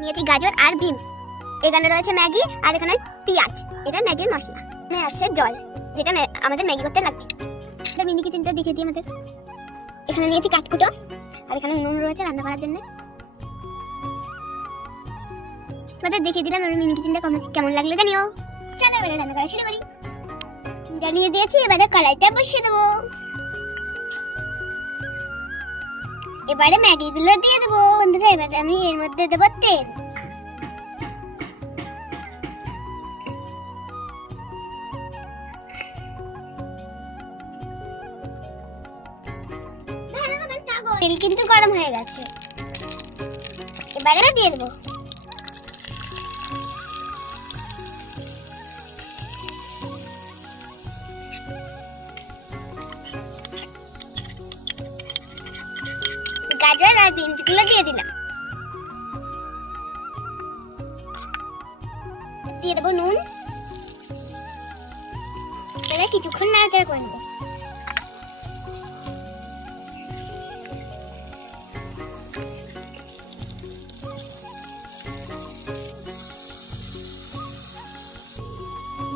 নিয়েছি গাজর আর বিন, এখানে রয়েছে ম্যাগি আর এখানে পেঁয়াজ, এটা ম্যাগির মশলা, এখানে আছে জল যেটা আমাদের ম্যাগি করতে লাগবে। এটা মিনি কিচেনটা দেখিয়ে দিই আমাদের। এখানে নিয়েছি কাঠকুটো আর এখানে নুন রয়েছে রান্না করার জন্য। তোমাদের দেখিয়ে দিলাম আমার মিনি কিচেনটা কেমন লাগলো জানিও। চলো এবারে রান্না করা শুরু করি। জ্বালিয়ে দিয়েছি, এবারে কড়াইটা বসিয়ে দেবো। এবারে ম্যাগি গুলো দিয়ে দেবো বন্ধুরা। এবারে আমি এর মধ্যে দেবো তেল। তেল কিন্তু গরম হয়ে গেছে, এবারে দিয়ে দেবো। গাজর আর বিনস গুলো দিয়ে দিলাম, দিয়ে দেবো নুন। এবারে কিছুক্ষণ নাড়াচাড়া করে নেবো।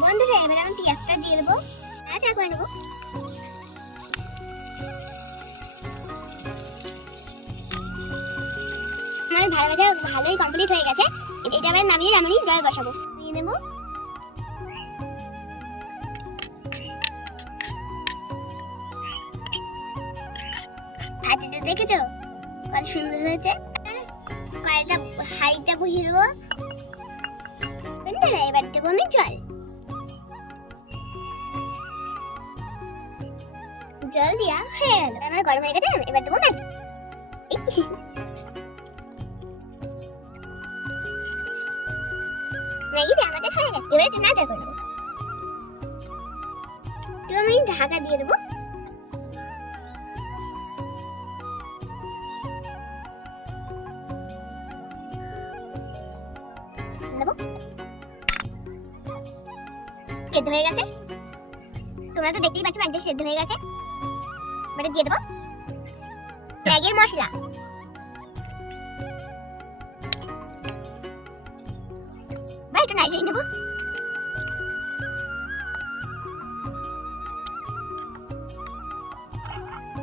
বন্ধুরা এবারে আমি পেঁয়াজটা দিয়ে দেবো, নাড়াচাড়া করে নেবো। আমার ধার ভাজা ভালোই কমপ্লিট হয়ে গেছে। এটা এবার নামিয়ে আমি জল বসাবো, দিয়ে নেব। ভাজিটা দেখেছো কত সুন্দর হয়েছে। কড়াইটা হাইটা বসিয়ে দেবো। বন্ধুরা এবার দেবো আমি জল দিয়া হয়ে গেল। আমার গরম হয়ে গেছে, এবার দেবো ম্যাগি। ম্যাগি আমাদের হয়ে গেছে, এবার একটু নাড়াচাড়া করে দেবো। তো আমি ঢাকা দিয়ে দেবো। সেদ্ধ হয়ে গেছে, তোমরা তো দেখতেই পাচ্ছ ম্যাগি সেদ্ধ হয়ে গেছে। এবারে দিয়ে দেবো ম্যাগির মশলা। একটু নাড়িয়ে নেবো।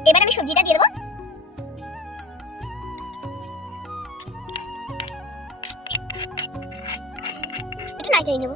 এবার আমি সবজিটা দিয়ে দেবো। একটু নাড়িয়ে নেবো।